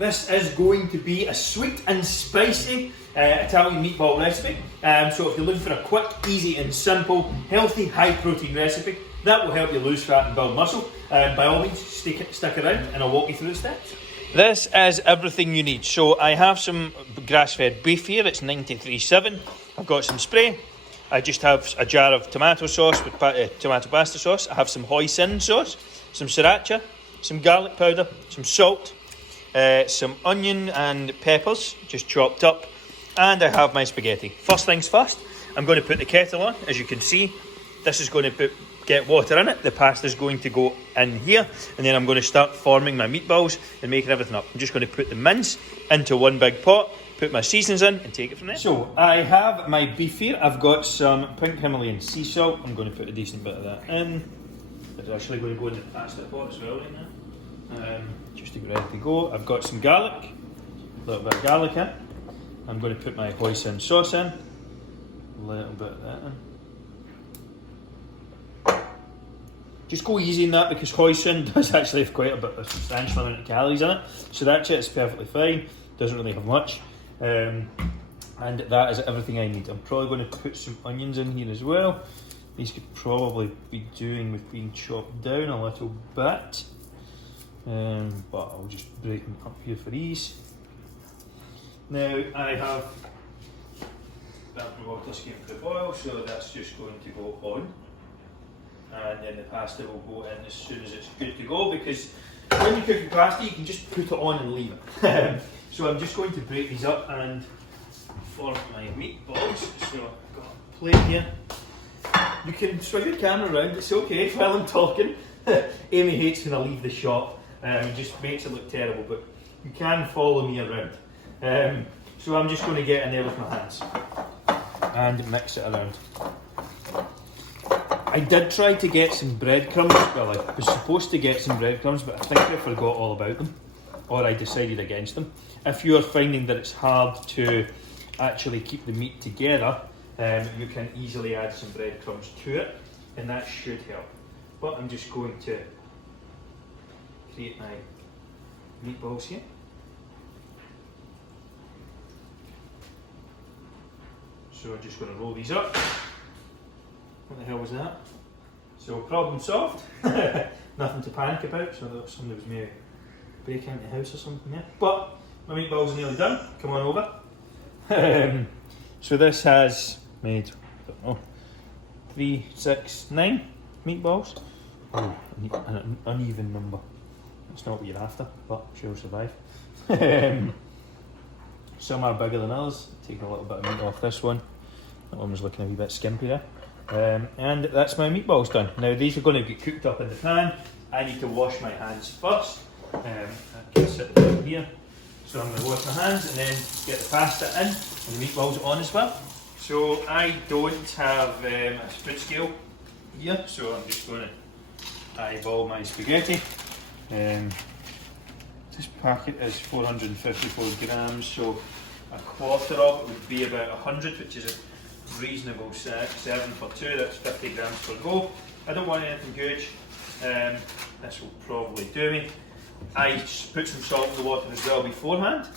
This is going to be a sweet and spicy Italian meatball recipe. So if you're looking for a quick, easy and simple, healthy, high protein recipe that will help you lose fat and build muscle, by all means stick around and I'll walk you through the steps. This is everything you need. So I have some grass-fed beef here, it's 93.7. I've got some spray. I just have a jar of tomato sauce with tomato pasta sauce. I have some hoisin sauce, some sriracha, some garlic powder, some salt, some onion and peppers just chopped up, and I have my spaghetti. First things first, I'm going to put the kettle on. As you can see, this is going to get water in it. The pasta is going to go in here, and then I'm going to start forming my meatballs and making everything up. I'm just going to put the mince into one big pot, put my seasonings in and take it from there. So I have my beef here. I've got some pink Himalayan sea salt. I'm going to put a decent bit of that in. It's actually going to go in the pasta pot as well right now. Just to get ready to go. I've got some garlic, a little bit of garlic in. I'm going to put my hoisin sauce in, a little bit of that in. Just go easy in that because hoisin does actually have quite a substantial amount of calories in it. Sriracha is perfectly fine, doesn't really have much. And that is everything I need. I'm probably going to put some onions in here as well. These could probably be doing with being chopped down a little bit. But I'll just break them up here for ease. Now I have water skim for the boil, so that's just going to go on, and then the pasta will go in as soon as it's good to go, because when you cook your pasta you can just put it on and leave it. So I'm just going to break these up and form my meatballs. So I've got a plate here. You can swing your camera around, it's okay while I'm talking. Amy hates when I leave the shop. It just makes it look terrible, but you can follow me around. So I'm just going to get in there with my hands and mix it around. I did try to get some breadcrumbs. Well, I was supposed to get some breadcrumbs, but I think I forgot all about them, or I decided against them. If you're finding that it's hard to actually keep the meat together, you can easily add some breadcrumbs to it, and that should help. But I'm just going to create my meatballs here. So I'm just going to roll these up. What the hell was that? So problem solved. Nothing to panic about. So that somebody was maybe breaking into the house or something there. But my meatballs are nearly done. Come on over. So this has made, I don't know, 3, 6, 9 meatballs. Oh, an uneven number. That's not what you're after, but she'll survive. Some are bigger than others. Taking a little bit of meat off this one. That one was looking a wee bit skimpy there. And that's my meatballs done. Now these are going to get cooked up in the pan. I need to wash my hands first. I can sit down here. So I'm going to wash my hands and then get the pasta in and the meatballs on as well. So I don't have a spoon scale here, so I'm just going to eyeball my spaghetti. This packet is 454 grams, so a quarter of it would be about 100, which is a reasonable serving for two. That's 50 grams per go. I don't want anything huge. This will probably do me. I put some salt in the water as well beforehand.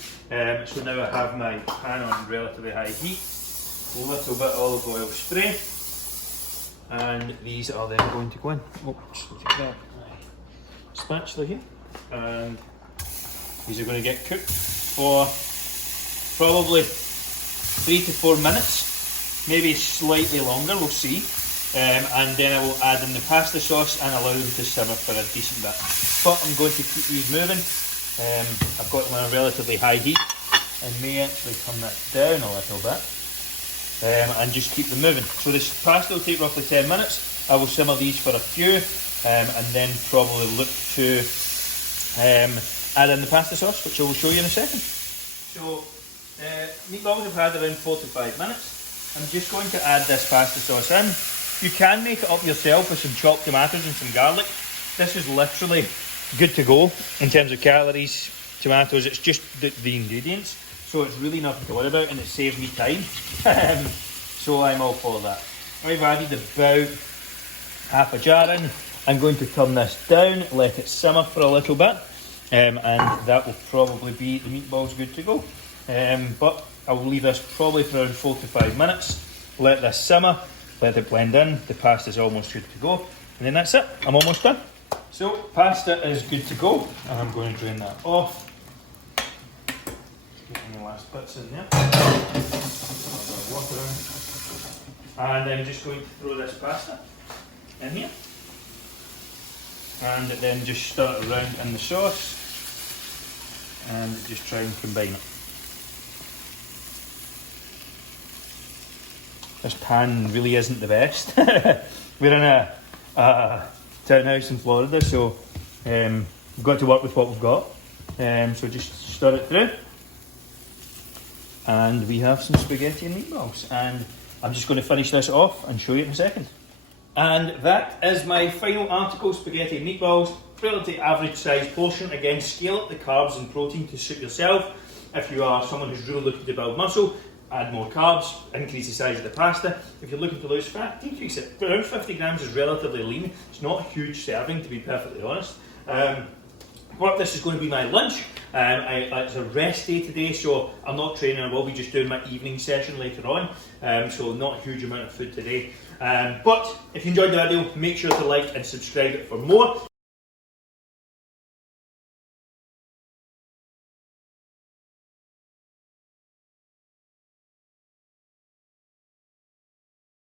So now I have my pan on relatively high heat. A little bit of olive oil spray. And these are then going to go in. Oh, just look at that. Spatula here. And these are going to get cooked for probably 3 to 4 minutes, maybe slightly longer, we'll see. And then I will add in the pasta sauce and allow them to simmer for a decent bit. But I'm going to keep these moving. I've got them on a relatively high heat and may actually turn that down a little bit and just keep them moving. So this pasta will take roughly 10 minutes. I will simmer these for a few and then probably look to add in the pasta sauce, which I will show you in a second. So meatballs have had around 4 to 5 minutes. I'm just going to add this pasta sauce in. You can make it up yourself with some chopped tomatoes and some garlic. This is literally good to go in terms of calories, tomatoes. It's just the ingredients, so it's really nothing to worry about, and it saves me time. So I'm all for that. I've added about half a jar in. I'm going to turn this down, let it simmer for a little bit. and that will probably be the meatballs good to go. But I will leave this probably for around 4 to 5 minutes. Let this simmer, let it blend in. The pasta is almost good to go, and then that's it. I'm almost done. So pasta is good to go, and I'm going to drain that off. Get any last bits in there. Water in. And I'm just going to throw this pasta in here, and then just stir it around in the sauce, and just try and combine it. This pan really isn't the best. We're in a townhouse in Florida, so we've got to work with what we've got. So just stir it through, and we have some spaghetti and meatballs. And I'm just going to finish this off and show you in a second. And that is my final article, spaghetti and meatballs. Relatively average size portion. Again, scale up the carbs and protein to suit yourself. If you are someone who's really looking to build muscle, add more carbs, increase the size of the pasta. If you're looking to lose fat, decrease it. Around 50 grams is relatively lean. It's not a huge serving, to be perfectly honest. But this is going to be my lunch. It's a rest day today, so I'm not training. I will be just doing my evening session later on. So not a huge amount of food today. But if you enjoyed the video, make sure to like and subscribe for more.